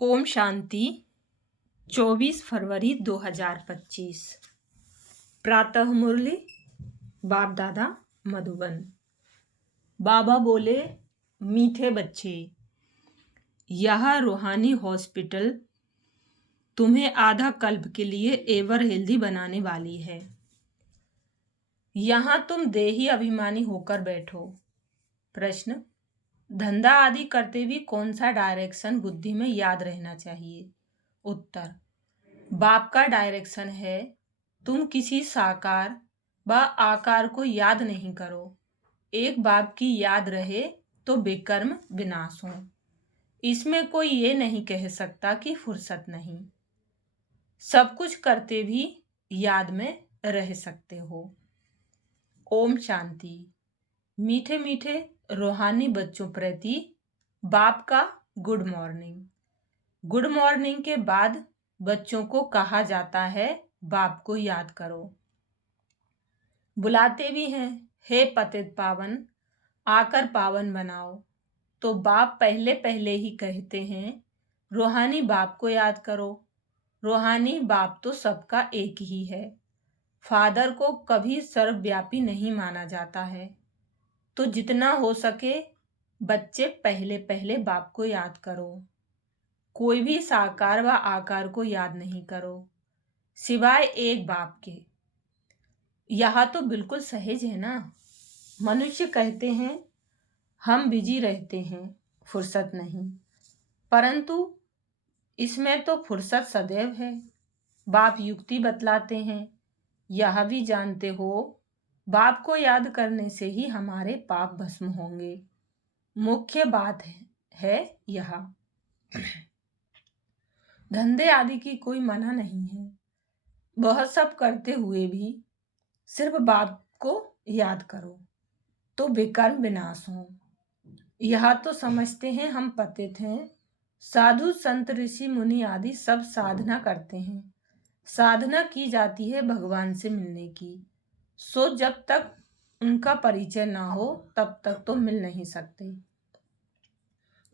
ओम शांति। 24 फरवरी 2025। प्रातः मुरली। बाप दादा मधुबन। बाबा बोले, मीठे बच्चे, यह रूहानी हॉस्पिटल तुम्हें आधा कल्प के लिए एवर हेल्दी बनाने वाली है। यहाँ तुम देही अभिमानी होकर बैठो। प्रश्न: धंधा आदि करते हुए कौन सा डायरेक्शन बुद्धि में याद रहना चाहिए? उत्तर: बाप का डायरेक्शन है, तुम किसी साकार व आकार को याद नहीं करो। एक बाप की याद रहे तो बेकर्म विनाश हो। इसमें कोई ये नहीं कह सकता कि फुर्सत नहीं। सब कुछ करते भी याद में रह सकते हो। ओम शांति। मीठे मीठे रूहानी बच्चों प्रति बाप का गुड मॉर्निंग। गुड मॉर्निंग के बाद बच्चों को कहा जाता है, बाप को याद करो। बुलाते भी हैं, हे पतित पावन, आकर पावन बनाओ। तो बाप पहले पहले ही कहते हैं, रूहानी बाप को याद करो। रूहानी बाप तो सबका एक ही है। फादर को कभी सर्वव्यापी नहीं माना जाता है। तो जितना हो सके बच्चे पहले पहले बाप को याद करो। कोई भी साकार व आकार को याद नहीं करो सिवाय एक बाप के। यह तो बिल्कुल सहज है ना। मनुष्य कहते हैं हम बिजी रहते हैं, फुर्सत नहीं, परंतु इसमें तो फुर्सत सदैव है। बाप युक्ति बतलाते हैं, यह भी जानते हो बाप को याद करने से ही हमारे पाप भस्म होंगे। मुख्य बात है यह। धंधे आदि की कोई मना नहीं है। वह सब करते हुए भी सिर्फ बाप को याद करो तो बेकर्म विनाश हो। यह तो समझते हैं हम पतित हैं। साधु संत ऋषि मुनि आदि सब साधना करते हैं। साधना की जाती है भगवान से मिलने की। सो जब तक उनका परिचय ना हो तब तक तो मिल नहीं सकते।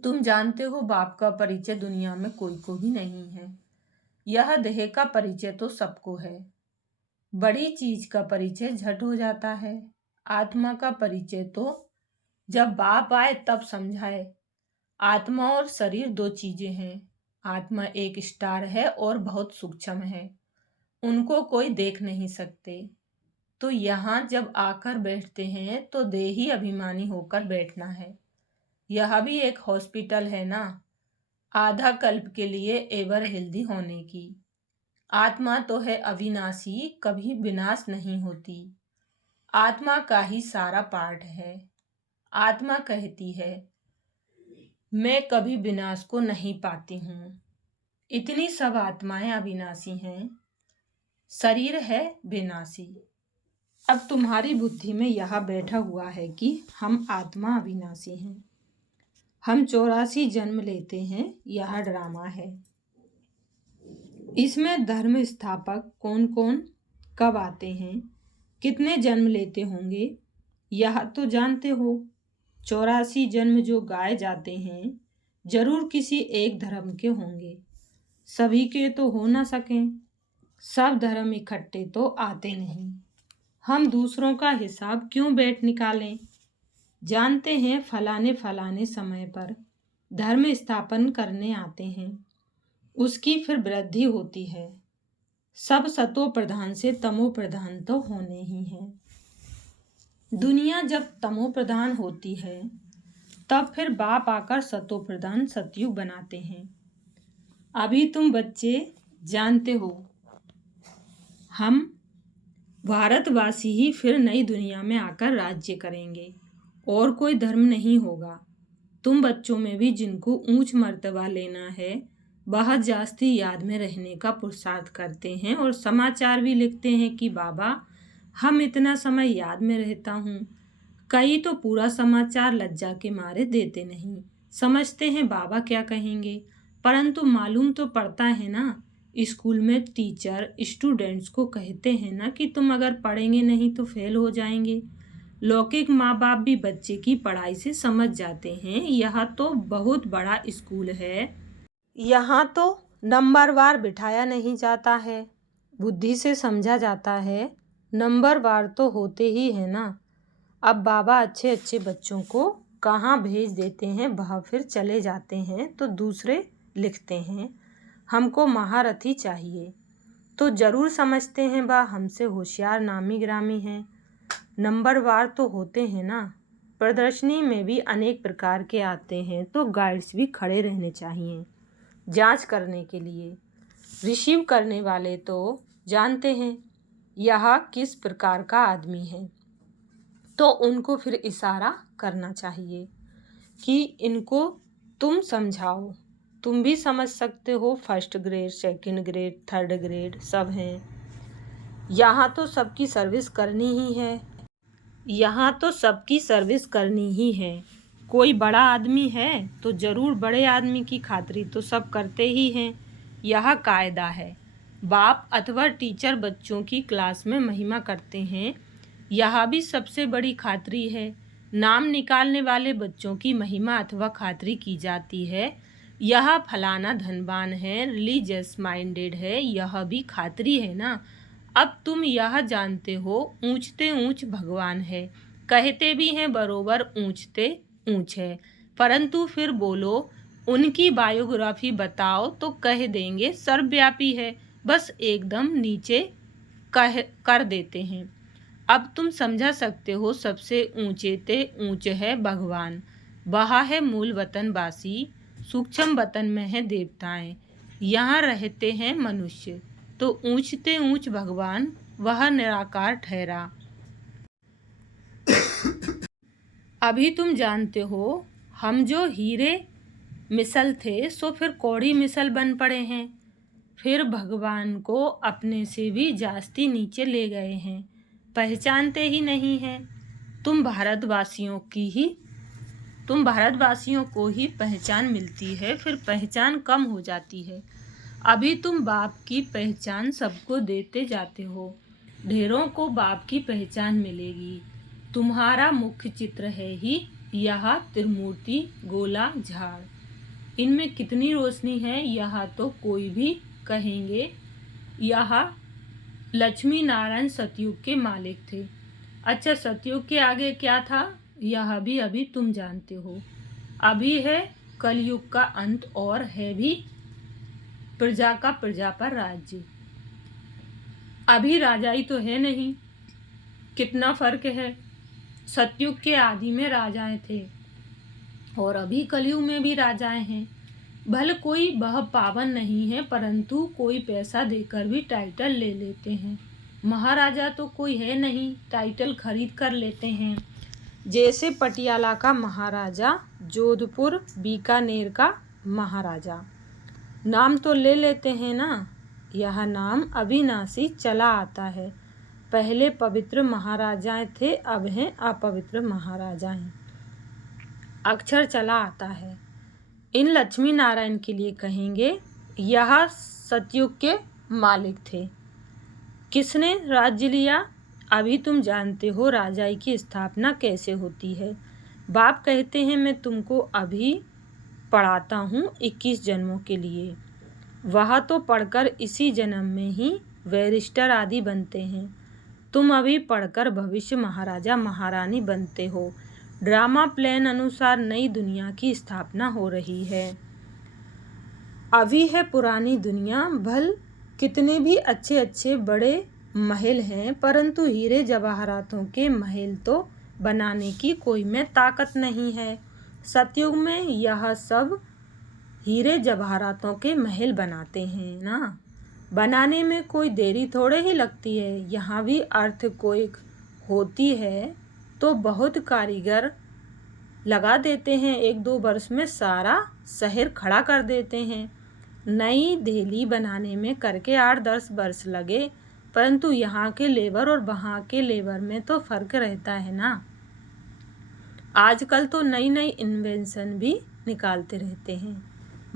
तुम जानते हो बाप का परिचय दुनिया में कोई को भी नहीं है। यह देह का परिचय तो सबको है। बड़ी चीज का परिचय झट हो जाता है। आत्मा का परिचय तो जब बाप आए तब समझाए। आत्मा और शरीर दो चीजें हैं। आत्मा एक स्टार है और बहुत सूक्ष्म है, उनको कोई देख नहीं सकते। तो यहाँ जब आकर बैठते हैं तो देही अभिमानी होकर बैठना है। यह भी एक हॉस्पिटल है ना, आधा कल्प के लिए एवर हेल्दी होने की। आत्मा तो है अविनाशी, कभी विनाश नहीं होती। आत्मा का ही सारा पार्ट है। आत्मा कहती है मैं कभी विनाश को नहीं पाती हूँ। इतनी सब आत्माएं अविनाशी हैं, शरीर है विनाशी। अब तुम्हारी बुद्धि में यह बैठा हुआ है कि हम आत्मा अविनाशी हैं, हम 84 जन्म लेते हैं, यह ड्रामा है। इसमें धर्म स्थापक कौन कौन कब आते हैं, कितने जन्म लेते होंगे, यह तो जानते हो। 84 जन्म जो गाए जाते हैं जरूर किसी एक धर्म के होंगे। सभी के तो हो ना सकें। सब धर्म इकट्ठे तो आते नहीं। हम दूसरों का हिसाब क्यों बैठ निकालें। जानते हैं फलाने फलाने समय पर धर्म स्थापन करने आते हैं, उसकी फिर वृद्धि होती है। सब सतो प्रधान से तमो प्रधान तो होने ही हैं। दुनिया जब तमो प्रधान होती है तब फिर बाप आकर सतो प्रधान सतयुग बनाते हैं। अभी तुम बच्चे जानते हो हम भारतवासी ही फिर नई दुनिया में आकर राज्य करेंगे और कोई धर्म नहीं होगा। तुम बच्चों में भी जिनको ऊंच मर्तबा लेना है बहुत जास्ती याद में रहने का पुरुषार्थ करते हैं और समाचार भी लिखते हैं कि बाबा हम इतना समय याद में रहता हूँ। कई तो पूरा समाचार लज्जा के मारे देते नहीं, समझते हैं बाबा क्या कहेंगे, परंतु मालूम तो पड़ता है ना। स्कूल में टीचर स्टूडेंट्स को कहते हैं ना कि तुम अगर पढ़ेंगे नहीं तो फेल हो जाएंगे। लौकिक माँ बाप भी बच्चे की पढ़ाई से समझ जाते हैं यह तो बहुत बड़ा स्कूल है, यहाँ तो नंबरवार बिठाया नहीं जाता है, बुद्धि से समझा जाता है। नंबरवार तो होते ही है ना। अब बाबा अच्छे अच्छे बच्चों को कहाँ भेज देते हैं, वह फिर चले जाते हैं तो दूसरे लिखते हैं हमको महारथी चाहिए, तो ज़रूर समझते हैं वह हमसे होशियार नामी ग्रामी हैं। नंबरवार तो होते हैं ना। प्रदर्शनी में भी अनेक प्रकार के आते हैं, तो गाइड्स भी खड़े रहने चाहिए जांच करने के लिए। रिसीव करने वाले तो जानते हैं यह किस प्रकार का आदमी है, तो उनको फिर इशारा करना चाहिए कि इनको तुम समझाओ। तुम भी समझ सकते हो, first grade, second grade, third grade सब हैं। यहाँ तो सबकी सर्विस करनी ही है। यहाँ तो सबकी सर्विस करनी ही है। कोई बड़ा आदमी है तो ज़रूर बड़े आदमी की खातिरी तो सब करते ही हैं। यह कायदा है। बाप अथवा टीचर बच्चों की क्लास में महिमा करते हैं, यह भी सबसे बड़ी खातिरी है। नाम निकालने वाले बच्चों की महिमा अथवा खातिरी की जाती है। यह फलाना धनवान है, रिलीजियस माइंडेड है, यह भी खातिरी है ना। अब तुम यह जानते हो ऊंचते ऊंच भगवान है, कहते भी हैं बरोबर ऊंचते ऊंच है, परंतु फिर बोलो उनकी बायोग्राफी बताओ तो कह देंगे सर्वव्यापी है, बस एकदम नीचे कह कर देते हैं। अब तुम समझा सकते हो सबसे ऊंचेते ऊंच है भगवान, वह है मूल वतन वासी, सूक्ष्म वतन में है देवताएं, यहाँ रहते हैं मनुष्य, तो ऊंचते ऊंच भगवान वह निराकार ठहरा। अभी तुम जानते हो हम जो हीरे मिसल थे सो फिर कौड़ी मिसल बन पड़े हैं, फिर भगवान को अपने से भी जास्ती नीचे ले गए हैं, पहचानते ही नहीं हैं। तुम भारतवासियों को ही पहचान मिलती है, फिर पहचान कम हो जाती है। अभी तुम बाप की पहचान सबको देते जाते हो, ढेरों को बाप की पहचान मिलेगी। तुम्हारा मुख्य चित्र है ही यह त्रिमूर्ति गोला झाड़, इनमें कितनी रोशनी है यह तो कोई भी कहेंगे। यह लक्ष्मी नारायण सतयुग के मालिक थे। अच्छा, सतयुग के आगे क्या था यह भी अभी तुम जानते हो। अभी है कलयुग का अंत और है भी प्रजा का प्रजा पर राज्य। अभी राजाई तो है नहीं, कितना फर्क है। सतयुग के आदि में राजाएं थे और अभी कलयुग में भी राजाएं हैं। भले कोई वह पावन नहीं है, परंतु कोई पैसा देकर भी टाइटल ले लेते हैं। महाराजा तो कोई है नहीं, टाइटल खरीद कर लेते हैं, जैसे पटियाला का महाराजा, जोधपुर बीकानेर का महाराजा। नाम तो ले लेते हैं ना। यह नाम अविनाशी चला आता है। पहले पवित्र महाराजाएं थे, अब हैं अपवित्र महाराजाएं। अक्षर चला आता है। इन लक्ष्मी नारायण के लिए कहेंगे यह सतयुग के मालिक थे। किसने राज्य लिया? अभी तुम जानते हो राजाई की स्थापना कैसे होती है। बाप कहते हैं मैं तुमको अभी पढ़ाता हूँ 21 जन्मों के लिए। वह तो पढ़कर इसी जन्म में ही बैरिस्टर आदि बनते हैं। तुम अभी पढ़कर भविष्य महाराजा महारानी बनते हो। ड्रामा प्लान अनुसार नई दुनिया की स्थापना हो रही है। अभी है पुरानी दुनिया। भल कितने भी अच्छे अच्छे बड़े महल हैं, परंतु हीरे जवाहरातों के महल तो बनाने की कोई में ताकत नहीं है। सतयुग में यह सब हीरे जवाहरातों के महल बनाते हैं ना। बनाने में कोई देरी थोड़े ही लगती है। यहाँ भी अर्थक्वेक होती है तो बहुत कारीगर लगा देते हैं, 1-2 वर्ष में सारा शहर खड़ा कर देते हैं। नई दिल्ली बनाने में करके 8-10 वर्ष लगे, परंतु यहाँ के लेबर और वहाँ के लेबर में तो फर्क रहता है ना। आजकल तो नई नई इन्वेंशन भी निकालते रहते हैं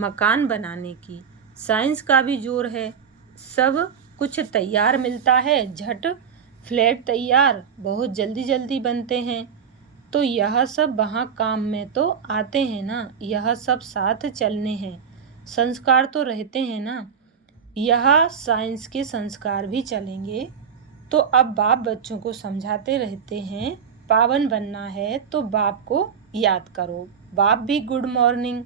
मकान बनाने की। साइंस का भी जोर है, सब कुछ तैयार मिलता है, झट फ्लैट तैयार, बहुत जल्दी जल्दी बनते हैं। तो यह सब वहाँ काम में तो आते हैं ना। यह सब साथ चलने हैं। संस्कार तो रहते हैं ना, यह साइंस के संस्कार भी चलेंगे। तो अब बाप बच्चों को समझाते रहते हैं, पावन बनना है तो बाप को याद करो। बाप भी गुड मॉर्निंग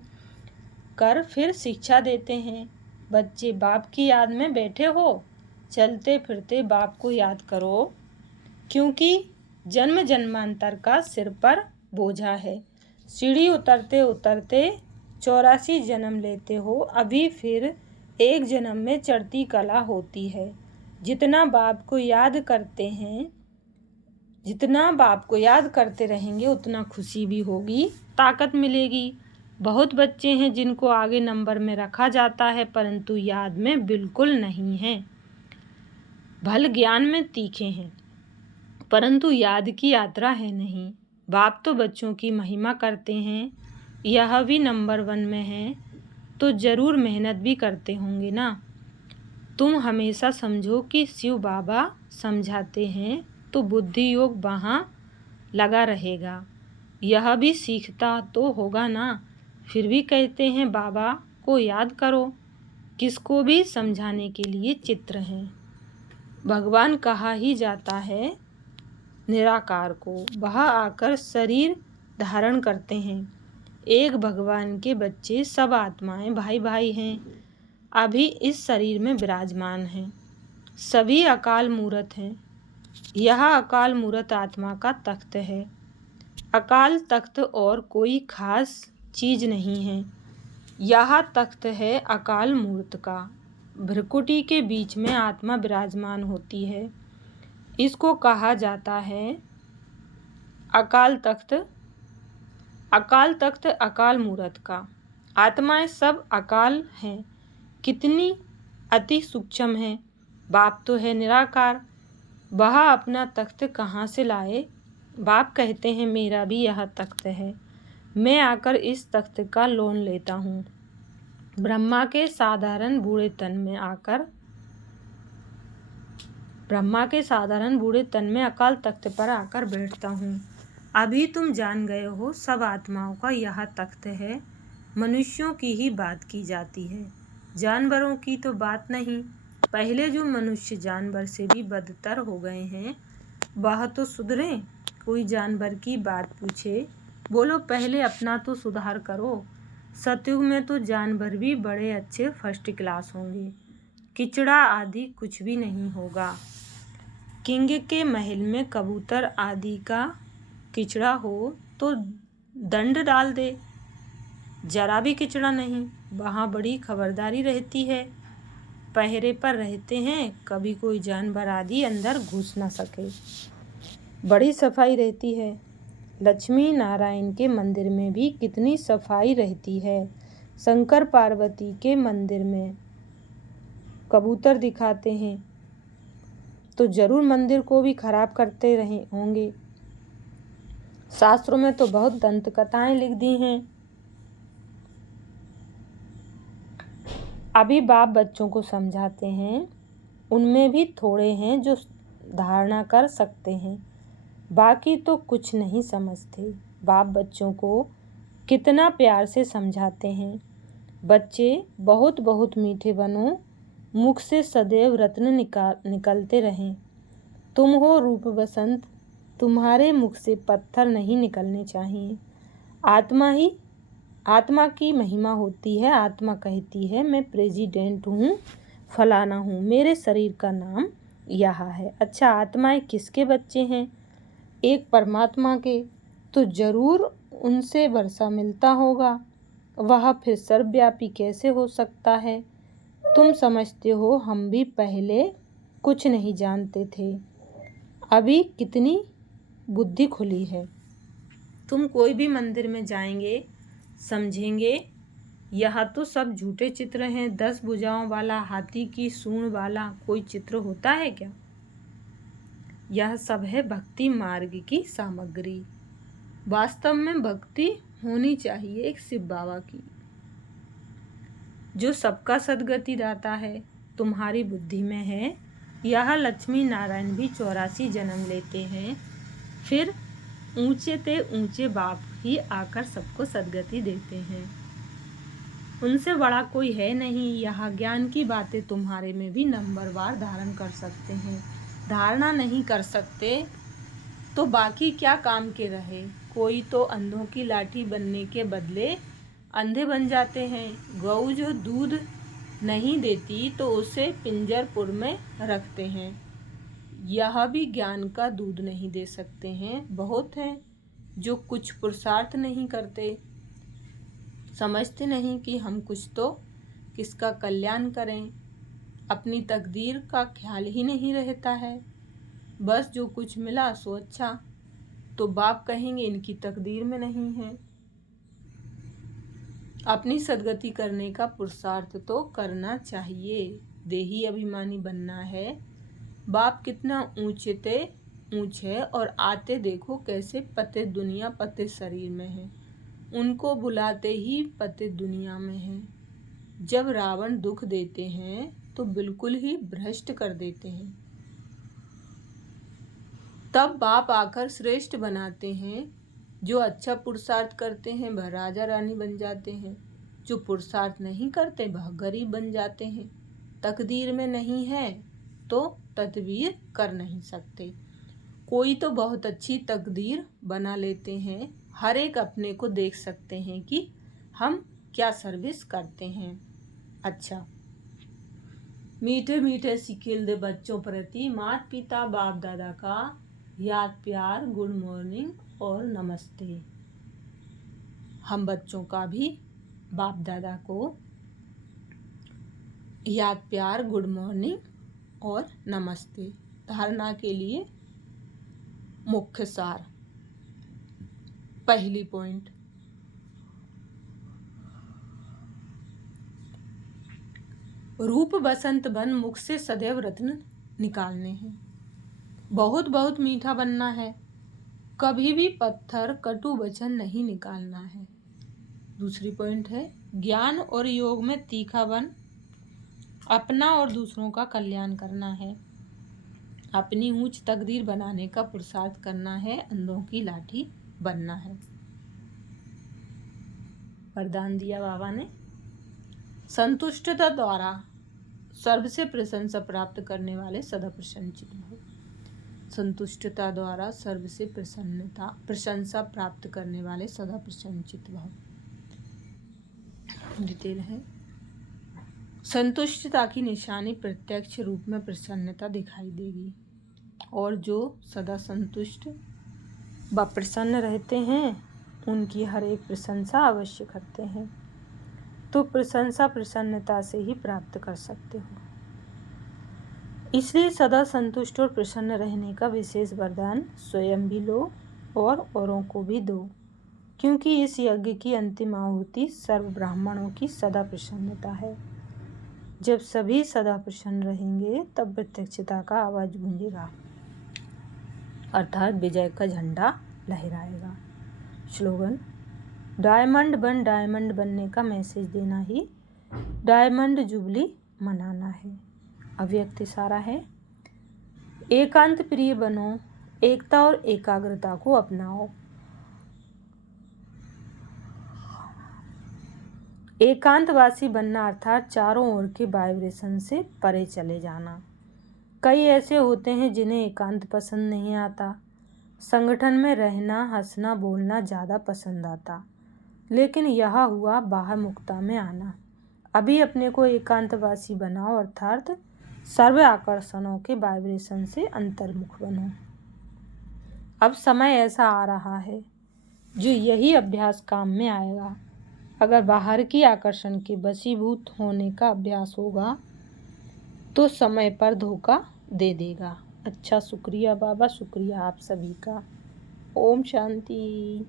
कर फिर शिक्षा देते हैं। बच्चे बाप की याद में बैठे हो, चलते फिरते बाप को याद करो, क्योंकि जन्म जन्मांतर का सिर पर बोझा है। सीढ़ी उतरते उतरते 84 जन्म लेते हो, अभी फिर एक जन्म में चढ़ती कला होती है। जितना बाप को याद करते रहेंगे उतना खुशी भी होगी, ताकत मिलेगी। बहुत बच्चे हैं जिनको आगे नंबर में रखा जाता है, परंतु याद में बिल्कुल नहीं है। भल ज्ञान में तीखे हैं, परंतु याद की यात्रा है नहीं। बाप तो बच्चों की महिमा करते हैं, यह भी नंबर 1 में है, तो जरूर मेहनत भी करते होंगे ना। तुम हमेशा समझो कि शिव बाबा समझाते हैं तो बुद्धि योग वहाँ लगा रहेगा। यह भी सीखता तो होगा ना, फिर भी कहते हैं बाबा को याद करो। किसको भी समझाने के लिए चित्र हैं। भगवान कहा ही जाता है निराकार को, वह आकर शरीर धारण करते हैं। एक भगवान के बच्चे सब आत्माएं भाई भाई हैं, अभी इस शरीर में विराजमान हैं। सभी अकाल मूरत हैं। यह अकाल मूरत आत्मा का तख्त है। अकाल तख्त और कोई खास चीज नहीं है, यह तख्त है अकाल मूर्त का। भ्रकुटी के बीच में आत्मा विराजमान होती है, इसको कहा जाता है अकाल तख्त। अकाल तख्त अकाल मूरत का। आत्माएं सब अकाल हैं, कितनी अति सूक्ष्म है। बाप तो है निराकार, वह अपना तख्त कहाँ से लाए। बाप कहते हैं मेरा भी यह तख्त है, मैं आकर इस तख्त का लोन लेता हूँ। ब्रह्मा के साधारण बूढ़े तन में अकाल तख्त पर आकर बैठता हूँ। अभी तुम जान गए हो सब आत्माओं का यह तख्त है। मनुष्यों की ही बात की जाती है, जानवरों की तो बात नहीं। पहले जो मनुष्य जानवर से भी बदतर हो गए हैं, वह तो सुधरे। कोई जानवर की बात पूछे, बोलो पहले अपना तो सुधार करो। सतयुग में तो जानवर भी बड़े अच्छे फर्स्ट क्लास होंगे, किचड़ा आदि कुछ भी नहीं होगा। किंग के महल में कबूतर आदि का किचड़ा हो तो दंड डाल दे, जरा भी किचड़ा नहीं। वहाँ बड़ी खबरदारी रहती है, पहरे पर रहते हैं, कभी कोई जानवर आदि अंदर घुस न सके। बड़ी सफाई रहती है। लक्ष्मी नारायण के मंदिर में भी कितनी सफाई रहती है। शंकर पार्वती के मंदिर में कबूतर दिखाते हैं तो जरूर मंदिर को भी खराब करते रहे होंगे। शास्त्रों में तो बहुत दंत कथाएं लिख दी हैं। अभी बाप बच्चों को समझाते हैं, उनमें भी थोड़े हैं जो धारणा कर सकते हैं, बाकी तो कुछ नहीं समझते। बाप बच्चों को कितना प्यार से समझाते हैं, बच्चे बहुत बहुत मीठे बनो, मुख से सदैव रत्न निकलते रहें। तुम हो रूप बसंत, तुम्हारे मुख से पत्थर नहीं निकलने चाहिए। आत्मा की महिमा होती है। आत्मा कहती है मैं प्रेसिडेंट हूँ, फलाना हूँ, मेरे शरीर का नाम यह है। अच्छा, आत्माएं किसके बच्चे हैं? एक परमात्मा के, तो जरूर उनसे वर्षा मिलता होगा, वह फिर सर्वव्यापी कैसे हो सकता है? तुम समझते हो हम भी पहले कुछ नहीं जानते थे, अभी कितनी बुद्धि खुली है। तुम कोई भी मंदिर में जाएंगे समझेंगे यह तो सब झूठे चित्र हैं। 10 भुजाओं वाला, हाथी की सूंड वाला कोई चित्र होता है क्या? यह सब है भक्ति मार्ग की सामग्री। वास्तव में भक्ति होनी चाहिए एक शिव बाबा की, जो सबका सदगति दाता है। तुम्हारी बुद्धि में है। यह लक्ष्मी नारायण भी 84 जन्म लेते हैं, फिर ऊंचे ते ऊंचे बाप ही आकर सबको सदगति देते हैं। उनसे बड़ा कोई है नहीं। यह ज्ञान की बातें तुम्हारे में भी नंबरवार धारण कर सकते हैं। धारणा नहीं कर सकते तो बाकी क्या काम के रहे। कोई तो अंधों की लाठी बनने के बदले अंधे बन जाते हैं। गऊ जो दूध नहीं देती तो उसे पिंजरपुर में रखते हैं। यह भी ज्ञान का दूध नहीं दे सकते हैं। बहुत हैं जो कुछ पुरुषार्थ नहीं करते, समझते नहीं कि हम कुछ तो किसका कल्याण करें। अपनी तकदीर का ख्याल ही नहीं रहता है। बस जो कुछ मिला सो अच्छा, तो बाप कहेंगे इनकी तकदीर में नहीं है। अपनी सदगति करने का पुरुषार्थ तो करना चाहिए। देही अभिमानी बनना है। बाप कितना ऊंच है और आते देखो कैसे पते दुनिया पते शरीर में है। उनको बुलाते ही पते दुनिया में है। जब रावण दुख देते हैं तो बिल्कुल ही भ्रष्ट कर देते हैं। तब बाप आकर श्रेष्ठ बनाते हैं। जो अच्छा पुरुषार्थ करते हैं वह राजा रानी बन जाते हैं। जो पुरुषार्थ नहीं करते वह गरीब बन जाते हैं। तकदीर में नहीं है तो तदबीर कर नहीं सकते। कोई तो बहुत अच्छी तकदीर बना लेते हैं। हर एक अपने को देख सकते हैं कि हम क्या सर्विस करते हैं। अच्छा, मीठे मीठे सिखिल दे बच्चों प्रति माता पिता बाप दादा का याद प्यार, गुड मॉर्निंग और नमस्ते। हम बच्चों का भी बाप दादा को याद प्यार, गुड मॉर्निंग और नमस्ते। धारणा के लिए मुख्य सार। पहली पॉइंट, रूप बसंत बन मुख से सदैव रत्न निकालने हैं। बहुत बहुत मीठा बनना है। कभी भी पत्थर कटु वचन नहीं निकालना है। दूसरी पॉइंट है, ज्ञान और योग में तीखा बन अपना और दूसरों का कल्याण करना है। अपनी ऊंच तकदीर बनाने का पुरुषार्थ करना है। अंधों की लाठी बनना है। वरदान दिया बाबा ने, संतुष्टता द्वारा सर्वसे प्रशंसा प्राप्त करने वाले सदा प्रसन्नचित्त भव। संतुष्टता द्वारा सर्वसे प्रशंसा प्राप्त करने वाले सदा प्रसन्नचित्त भव। डिटेल है, संतुष्टता की निशानी प्रत्यक्ष रूप में प्रसन्नता दिखाई देगी। और जो सदा संतुष्ट व प्रसन्न रहते हैं उनकी हर एक प्रशंसा अवश्य करते हैं। तो प्रशंसा प्रसन्नता से ही प्राप्त कर सकते हो। इसलिए सदा संतुष्ट और प्रसन्न रहने का विशेष वरदान स्वयं भी लो और औरों को भी दो, क्योंकि इस यज्ञ की अंतिम आहुति सर्व ब्राह्मणों की सदा प्रसन्नता है। जब सभी सदा प्रसन्न रहेंगे तब प्रत्यक्षता का आवाज गूंजेगा, अर्थात विजय का झंडा लहराएगा। स्लोगन, डायमंड बनने का मैसेज देना ही डायमंड जुबली मनाना है। अव्यक्त इशारा है, एकांत प्रिय बनो, एकता और एकाग्रता को अपनाओ। एकांतवासी बनना अर्थात चारों ओर के वाइब्रेशन से परे चले जाना। कई ऐसे होते हैं जिन्हें एकांत पसंद नहीं आता। संगठन में रहना, हंसना, बोलना ज़्यादा पसंद आता। लेकिन यह हुआ बाहर मुक्ता में आना। अभी अपने को एकांतवासी बनाओ, अर्थात सर्व आकर्षणों के वाइब्रेशन से अंतर्मुख बनो। अब समय ऐसा आ रहा है जो यही अभ्यास काम में आएगा। अगर बाहर की आकर्षण के वशीभूत होने का अभ्यास होगा तो समय पर धोखा दे देगा। अच्छा, शुक्रिया बाबा, शुक्रिया आप सभी का। ओम शांति।